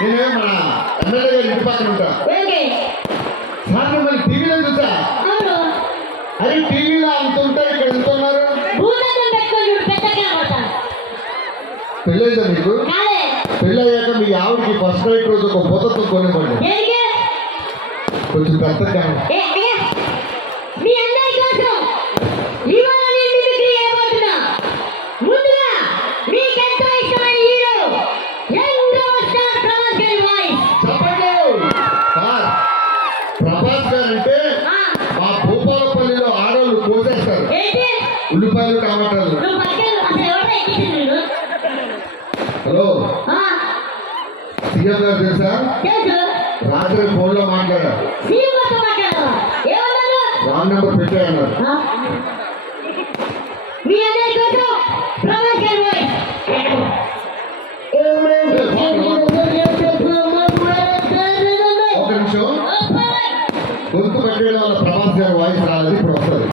నేనే మన ఎమ్మెల్యే గారి ఇంటి పక్కన ఉంటా సార్ మిమ్మల్ని టీవీలో చూసా? అరే టీవీలో అంత ఉంటారు ఇక్కడ ఎంత ఉన్నారు? భూతద్దం పెట్టుకొని చూడు పెద్దగా కనబడతాను పెళ్ళైందా మీకు? కాలే పెళ్ళయ్యాక మీ ఆవిడకి ఫస్ట్ నైట్ రోజు ఒక పూతతో కొనివ్వండి. కొంచెం పెద్దగా ఉల్లిపాయలు టమాటాలు హలో. సీఎం గారు తెలుసా? రాత్రి ఫోన్లో మాట్లాడా? సీఎంతో మాట్లాడవా? ఏమన్నారు? రాంగ్ నెంబర్ పెట్టాయన్నారు ఒక నిమిషం. గొంతు పెట్టేయడం వల్ల ప్రభాస్ గారి వాయిస్ రాలేదు ఇప్పుడు వస్తుంది.